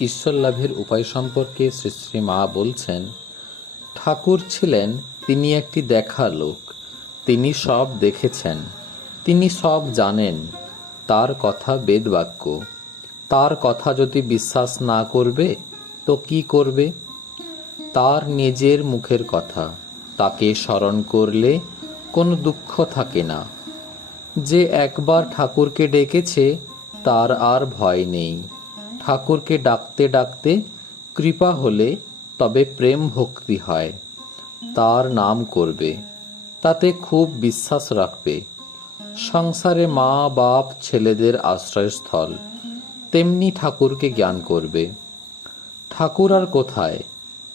ঈশ্বর লাভের উপায় সম্পর্কে শ্রী শ্রী মা বলছেন, ঠাকুর ছিলেন, তিনি একটি দেখা লোক। তিনি সব দেখেছেন। তিনি সব জানেন। তার কথা বেদবাক্য। তার কথা যদি বিশ্বাস না করবে, তো কি করবে? তার নিজের মুখের কথা। তাকে স্মরণ করলে কোনো দুঃখ থাকে না। যে একবার ঠাকুরকে ডেকেছে, তার আর ভয় নেই। ঠাকুরকে ডাকতে ডাকতে কৃপা হলে তবে প্রেম ভক্তি হয়। তার নাম করবে, তাতে খুব বিশ্বাস রাখবে। সংসারে মা, বাপ, ছেলেদের আশ্রয়স্থল, তেমনি ঠাকুরকে জ্ঞান করবে। ঠাকুর আর কোথায়?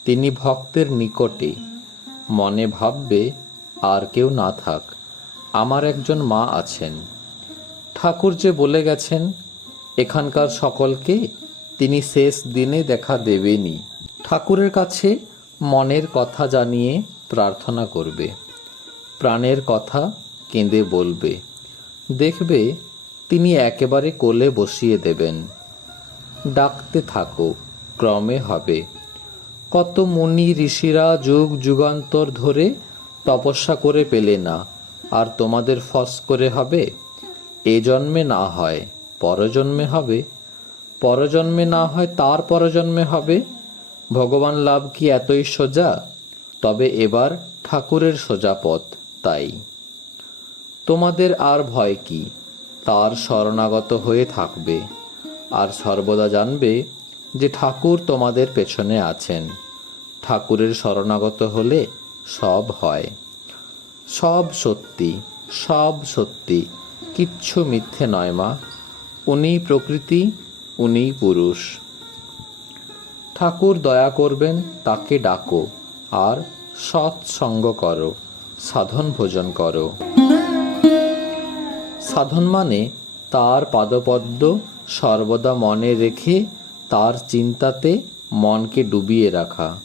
তিনি ভক্তের নিকটে। মনে ভাববে, আর কেউ না থাক, আমার একজন মা আছেন। ঠাকুর যে বলে গেছেন এখানকার সকলকে তিনি শেষ দিনে দেখা দেবেনি ঠাকুরের কাছে মনের কথা জানিয়ে প্রার্থনা করবে। প্রাণের কথা কেঁদে বলবে। দেখবে তিনি একেবারে কোলে বসিয়ে দেবেন। ডাকতে থাকো, ক্রমে হবে। কত মুনি ঋষিরা যুগ যুগান্তর ধরে তপস্যা করে পেলে না, আর তোমাদের ফস করে হবে? এ জন্মে না হয়। পরজন্মে হবে? পরজন্মে না হয় তার পরজন্মে হবে? ভগবান লাভ কি এতই সোজা? তবে এবার ঠাকুরের সোজা পথ তাই। তোমাদের আর ভয় কি? তার শরণাগত হয়ে থাকবে। আর সর্বদা জানবে যে ঠাকুর তোমাদের পেছনে আছেন। ঠাকুরের শরণাগত হলে সব হয়। সব সত্যি সব সত্যি, কিচ্ছু মিথ্যে নয় মা। উনি প্রকৃতি উনি পুরুষ। ঠাকুর দয়া করবেন, তাকে ডাকো, আর সৎসঙ্গ করো, সাধন ভোজন করো। সাধন মানে তার পাদপদ্ম সর্বদা মনে রেখে তার চিন্তাতে মনকে ডুবিয়ে রাখা।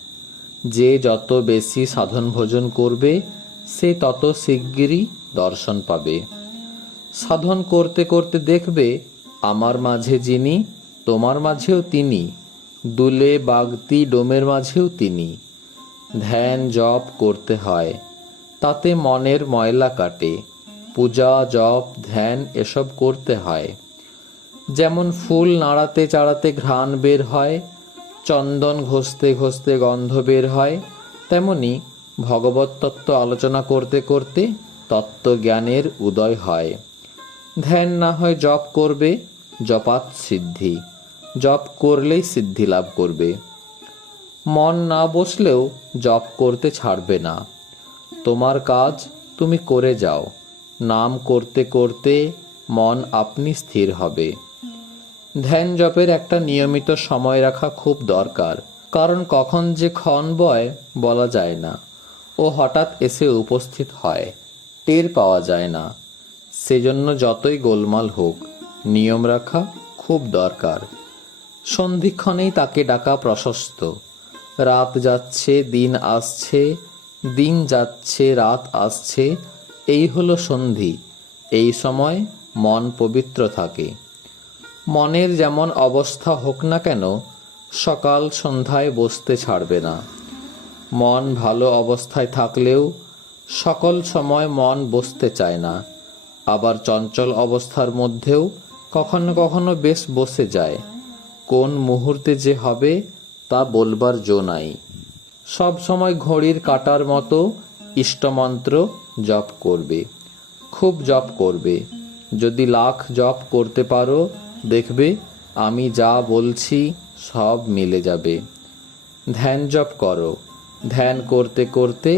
যে যত বেশি সাধন ভোজন করবে, সে তত শিগগিরই দর্শন পাবে। সাধন করতে করতে দেখবে আমার মাঝে যিনি, তোমার মাঝেও তিনি। দুলে বাগতি ডোমের মাঝেও তিনি। ধ্যান জপ করতে হয়, তাতে মনের ময়লা কাটে। পূজা, জপ, ধ্যান এসব করতে হয়। যেমন ফুল নাড়াতে চাড়াতে ঘ্রাণ বের হয়, চন্দন ঘষতে ঘষতে গন্ধ বের হয়, তেমনি ভগবত তত্ত্ব আলোচনা করতে করতে তত্ত্বজ্ঞানের উদয় হয়। ধ্যান না হয় জপ করবে, জপাত সিদ্ধি। জপ করলেই সিদ্ধি লাভ করবে। মন না বসলেও জপ করতে ছাড়বে না। তোমার কাজ তুমি করে যাও। নাম করতে করতে মন আপনি স্থির হবে। ধ্যান জপের একটা নিয়মিত সময় রাখা খুব দরকার, কারণ কখন যে ক্ষণ বয় বলা যায় না। ও হঠাৎ এসে উপস্থিত হয়, টের পাওয়া যায় না। সেজন্য যতই গোলমাল হোক, নিয়ম রাখা খুব দরকার। সন্ধিক্ষণেই তাকে ডাকা প্রশস্ত। রাত যাচ্ছে, দিন আসছে, দিন যাচ্ছে, রাত আসছে, এই হলো সন্ধি। এই সময় মন পবিত্র থাকে। মনের যেমন অবস্থা হোক না কেন, সকাল সন্ধ্যায় বসতে ছাড়বে না। মন ভালো অবস্থায় থাকলেও সকল সময় মন বসতে চায় না। আবার চঞ্চল অবস্থার মধ্যেও কখনো কখনো বেশ বসে যায়। কোন মুহূর্তে যে হবে, তা বলবার জো নাই। সব সময় ঘড়ির কাটার মতো ইষ্টমন্ত্র জপ করবে, খুব জপ করবে। যদি লাখ জপ করতে পারো, দেখবে আমি যা বলছি সব মিলে যাবে। ধ্যান জপ করো। ধ্যান করতে করতে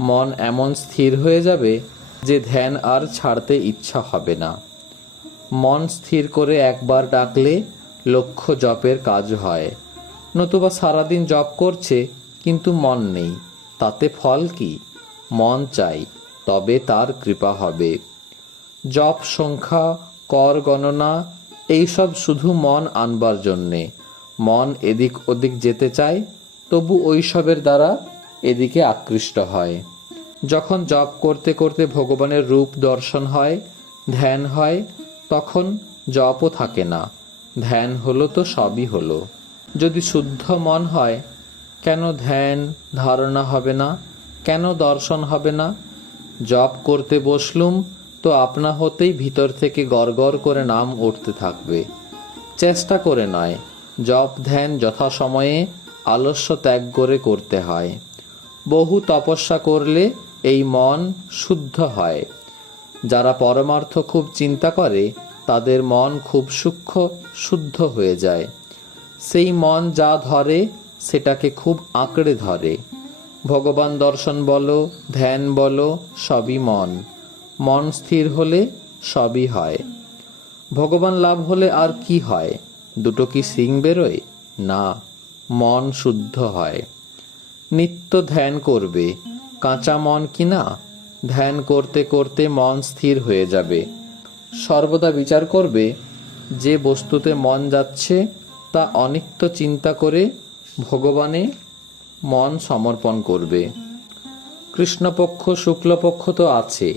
মন এমন স্থির হয়ে যাবে যে ধ্যান আর ছাড়তে ইচ্ছা হবে না। মন স্থির করে একবার ডাকলে লক্ষ্য জপের কাজ হয়। নতুবা সারাদিন জপ করছে, কিন্তু মন নেই। তাতে ফল কি? মন চাই, তবে তার কৃপা হবে। জপ সংখ্যা, কর গণনা, এইসব শুধু মন আনবার জন্যে। মন এদিক ওদিক যেতে চায়, তবু ওইসবের দ্বারা এদিকে আকৃষ্ট হয়। যখন জপ করতে করতে ভগবানের রূপ দর্শন হয়, ধ্যান হয়, তখন জপও থাকে না। ধ্যান হলো তো সবই হলো। যদি শুদ্ধ মন হয়, কেন ধ্যান ধারণা হবে না? কেন দর্শন হবে না? জপ করতে বসলুম তো আপনা হতেই ভিতর থেকে গড়গড় করে নাম উঠতে থাকবে। চেষ্টা করে নয়, জপ ধ্যান যথাসময়ে আলস্য ত্যাগ করে করতে হয়। বহু তপস্যা করলে এই মন শুদ্ধ হয়। যারা পরমার্থ খুব চিন্তা করে, তাদের মন খুব সূক্ষ্ম, শুদ্ধ হয়ে যায়। সেই মন যা ধরে, সেটাকে খুব আঁকড়ে ধরে। ভগবান দর্শন বলো, ধ্যান বলো, সবই মন। মন স্থির হলে সবই হয়। ভগবান লাভ হলে আর কি হয়? দুটো কি সিং বেরোয়? না, মন শুদ্ধ হয়। নিত্য ধ্যান করবে। কাঁচা মন কি না ধ্যান করতে করতে মন স্থির হয়ে যাবে। সর্বদা বিচার করবে, যে বস্তুতে মন যাচ্ছে, তা অনিত্য চিন্তা করে ভগবানে মন সমর্পণ করবে। কৃষ্ণপক্ষ, শুক্লপক্ষ তো আছে,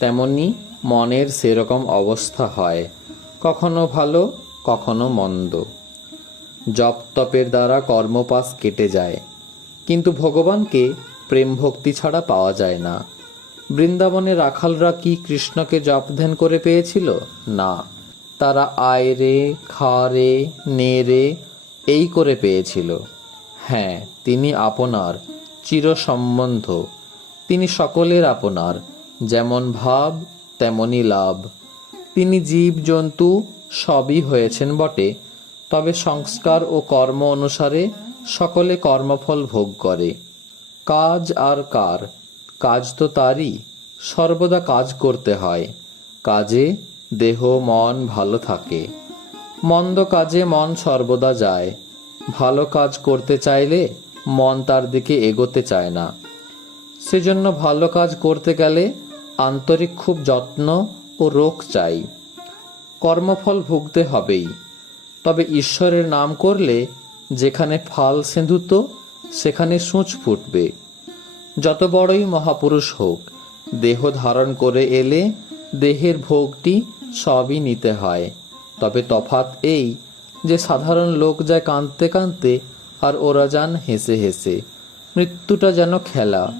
তেমনি মনের সেরকম অবস্থা হয়, কখনো ভালো, কখনো মন্দ। জপ তপের দ্বারা কর্মপাস কেটে যায়, কিন্তু ভগবানকে প্রেম ভক্তি ছাড়া পাওয়া যায় না। বৃন্দাবনে রাখালরা কি কৃষ্ণকে জপ ধ্যান করে পেয়েছিল? না। তারা আয় রে, খা রে, নে রে, এই করে পেয়েছিল। হ্যাঁ তিনি আপনার চির সম্বন্ধ তিনি সকলের আপনার, যেমন ভাব, তেমনই লাভ। তিনি জীব জন্তু সবই হয়েছেন বটে। তবে সংস্কার ও কর্ম অনুসারে সকলে কর্মফল ভোগ করে। কাজ আর কার, কাজ তো তারই, সর্বদা কাজ করতে হয়, কাজে দেহ, মন ভালো থাকে। মন্দ কাজে মন সর্বদা যায়, ভালো কাজ করতে চাইলে মন তার দিকে এগোতে চায় না। সেজন্য ভালো কাজ করতে গেলে আন্তরিক খুব যত্ন ও রোগ চাই। কর্মফল ভুগতে হবেই, তবে ঈশ্বরের নাম করলে যেখানে ফাল সেঁধুত সেখানে সূচ ফুটবে। যত বড়ই মহাপুরুষ হোক, দেহ ধারণ করে এলে দেহের ভোগটি সবই নিতে হয়। তবে তফাৎ এই যে সাধারণ লোক যায় কাঁদতে কাঁদতে আর ওরা যান হেসে হেসে, মৃত্যুটা যেন খেলা।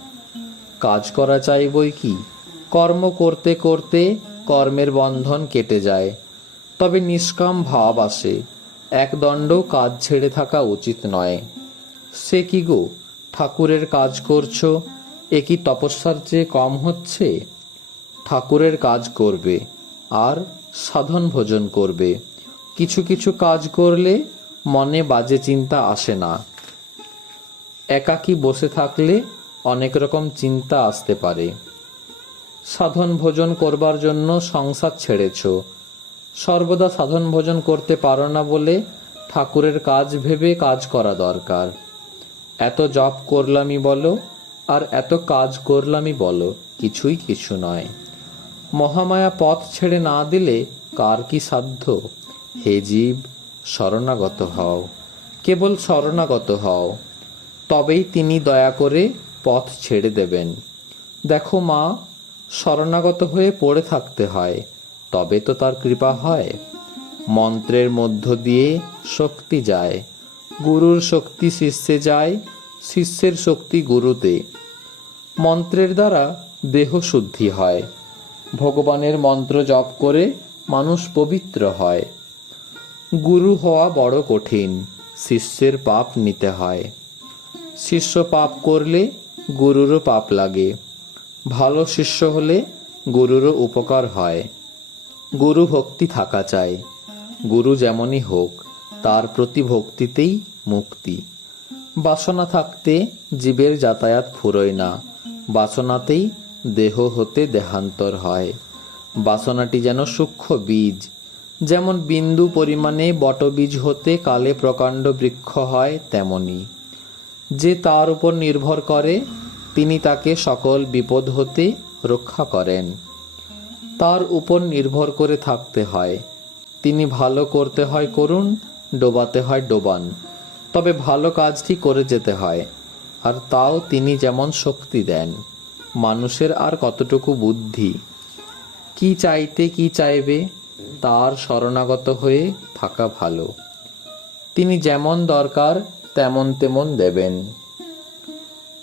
কাজ করা চাই বই কি? কর্ম করতে করতে কর্মের বন্ধন কেটে যায়। তবে নিষ্কাম ভাব আসে। একদণ্ড কাজ ছেড়ে থাকা উচিত নয়। সে কি গো? ঠাকুরের কাজ করছ? এ কি তপস্যার চেয়ে কম হচ্ছে? ঠাকুরের কাজ করবে, আর সাধন ভোজন করবে। কিছু কিছু কাজ করলে মনে বাজে চিন্তা আসে না। একাকী বসে থাকলে অনেক রকম চিন্তা আসতে পারে। সাধন ভোজন করবার জন্য সংসার ছেড়েছ। সর্বদা সাধন ভোজন করতে পারো না বলে ঠাকুরের কাজ ভেবে কাজ করা দরকার। এত জপ করলামই বলো, আর এত কাজ করলামই বলো, কিছুই কিছু নয়। মহামায়া পথ ছেড়ে না দিলে কার কি সাধ্য? হে জীব, শরণাগত হও, কেবল শরণাগত হও। তবেই তিনি দয়া করে পথ ছেড়ে দেবেন। দেখো মা, শরণাগত হয়ে পড়ে থাকতে হয়, তবে তো তার কৃপা হয়। মন্ত্রের মধ্য দিয়ে শক্তি যায় গুরুর শক্তি শিষ্যে যায়, শিষ্যের শক্তি গুরুতে। মন্ত্রের দ্বারা দেহ শুদ্ধি হয়। ভগবানের মন্ত্র জপ করে মানুষ পবিত্র হয়। গুরু হওয়া বড় কঠিন, শিষ্যের পাপ নিতে হয়। শিষ্য পাপ করলে গুরুরও পাপ লাগে। ভালো শিষ্য হলে গুরুরও উপকার হয়। গুরু ভক্তি থাকা চাই। গুরু যেমনই হোক। তার প্রতি ভক্তিতেই মুক্তি। বাসনা থাকতে জীবের যাতায়াত ফুরোয় না। বাসনাতেই দেহ হতে দেহান্তর হয়। বাসনাটি যেন সূক্ষ্ম বীজ। যেমন বিন্দু পরিমাণে বটবীজ হতে কালে প্রকাণ্ড বৃক্ষ হয়, তেমনি। যে তার উপর নির্ভর করে, তিনি তাকে সকল বিপদ হতে রক্ষা করেন। তার উপর নির্ভর করে থাকতে হয়। তিনি ভালো করতে হয় করুন ডোবাতে হয় ডোবান। তবে ভালো কাজটি করে যেতে হয়, আর তাও তিনি যেমন শক্তি দেন, মানুষের আর কতটুকু বুদ্ধি। কি চাইতে কি চাইবে, তার শরণাগত হয়ে থাকা ভালো। তিনি যেমন দরকার, তেমন তেমন দেবেন।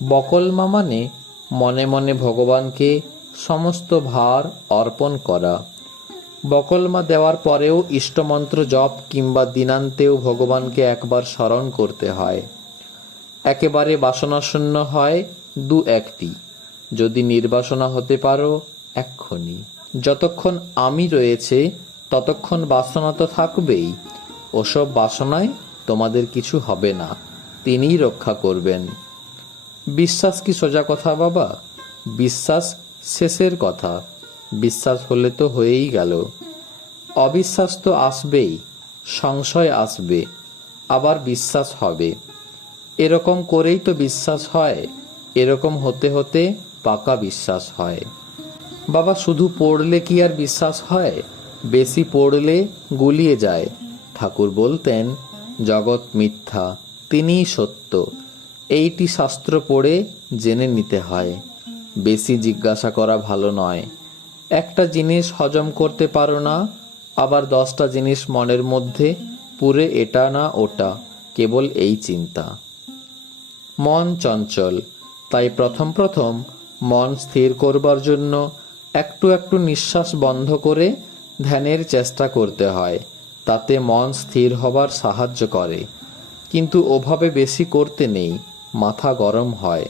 বকলমা মানে মনে মনে ভগবানকে সমস্ত ভার অর্পণ করা। বকলমা দেওয়ার পরেও ইষ্টমন্ত্র জপ কিংবা দিনান্তেও ভগবানকে একবার স্মরণ করতে হয়। একেবারে বাসনাশূন্য হয় দু একটি। যদি নির্বাসনা হতে পারো, এক্ষুনি। যতক্ষণ আমি রয়েছে, ততক্ষণ বাসনা তো থাকবেই। ওসব বাসনায় তোমাদের কিছু হবে না, তিনিই রক্ষা করবেন। বিশ্বাস কি সোজা কথা, বাবা? বিশ্বাস শেষের কথা। বিশ্বাস হলে তো হয়েই গেল। অবিশ্বাস তো আসবেই, সংশয় আসবে, আবার বিশ্বাস হবে। এরকম করেই তো বিশ্বাস হয়, এরকম হতে হতে পাকা বিশ্বাস হয়। বাবা, শুধু পড়লে কি আর বিশ্বাস হয়? বেশি পড়লে গুলিয়ে যায়। ঠাকুর বলতেন, জগৎ মিথ্যা, তিনিই সত্য। এইটি শাস্ত্র পড়ে জেনে নিতে হয়। বেশি জিজ্ঞাসা করা ভালো নয়। একটা জিনিস হজম করতে পারো না, আবার দশটা জিনিস মনের মধ্যে, পুরে এটা না ওটা, কেবল এই চিন্তা। মন চঞ্চল, তাই প্রথম প্রথম মন স্থির করবার জন্য একটু একটু নিঃশ্বাস বন্ধ করে ধ্যানের চেষ্টা করতে হয়, তাতে মন স্থির হবার সাহায্য করে। কিন্তু ওভাবে বেশি করতে নেই, মাথা গরম হয়।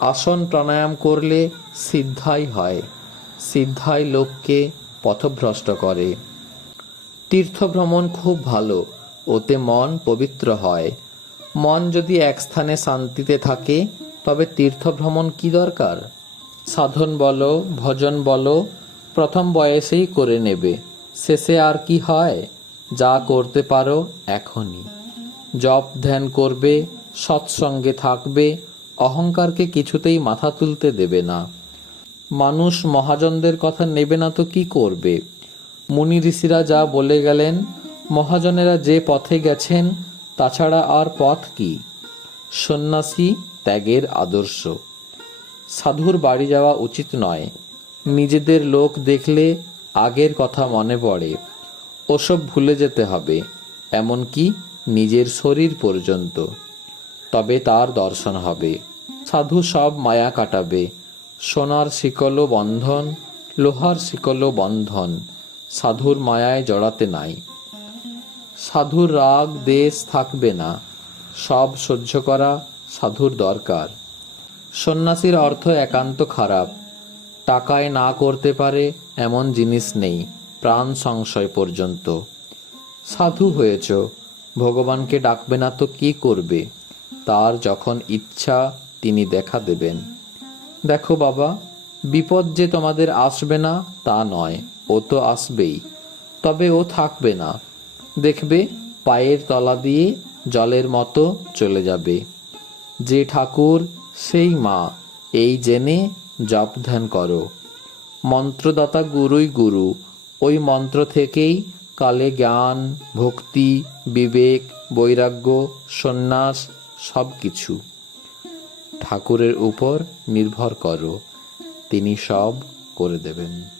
আসন প্রাণায়াম করলে সিদ্ধাই হয়। সিদ্ধাই লোককে পথভ্রষ্ট করে। তীর্থভ্রমণ খুব ভালো, ওতে মন পবিত্র হয়। মন যদি এক স্থানে শান্তিতে থাকে, তবে তীর্থভ্রমণ কি দরকার? সাধন বলো, ভজন বলো, প্রথম বয়সেই করে নেবে। শেষে আর কি হয়? যা করতে পারো এখনই। জপ ধ্যান করবে, সৎসঙ্গে থাকবে, অহংকারকে কিছুতেই মাথা তুলতে দেবে না। মানুষ মহাজনদের কথা নেবে না তো কি করবে? মুনি ঋষিরা যা বলে গেলেন, মহাজনেরা যে পথে গেছেন, তাছাড়া আর পথ কি? সন্ন্যাসী ত্যাগের আদর্শ। সাধুর বাড়ি যাওয়া উচিত নয়। নিজেদের লোক দেখলে আগের কথা মনে পড়ে। ওসব ভুলে যেতে হবে, এমনকি নিজের শরীর পর্যন্ত। তবে তার দর্শন হবে। সাধু সব মায়া কাটাবে। সোনার শিকল বন্ধন, লোহার শিকল বন্ধন, সাধুর মায়ায় জড়াতে নাই। সাধুর রাগ দেশ থাকবে না, সব সহ্য করা সাধুর দরকার। সন্ন্যাসীর অর্থ একান্ত খারাপ, টাকায় না করতে পারে এমন জিনিস নেই, প্রাণ সংশয় পর্যন্ত। সাধু হয়েছ, ভগবানকে ডাকবে না তো কি করবে? তার যখন ইচ্ছা, তিনি দেখা দেবেন। দেখো বাবা, বিপদ যে তোমাদের আসবে না তা নয়, ও তো আসবেই, তবে ও থাকবে না। দেখবে, পায়ের তলা দিয়ে জলের মতো চলে যাবে। যে ঠাকুর, সেই মা, এই জেনে জপ ধ্যান করো। মন্ত্রদাতা গুরুই গুরু, ওই মন্ত্র থেকেই কালে জ্ঞান, ভক্তি, বিবেক, বৈরাগ্য, সন্ন্যাস সব কিছু ঠাকুরের উপর নির্ভর করো তিনি সব করে দেবেন।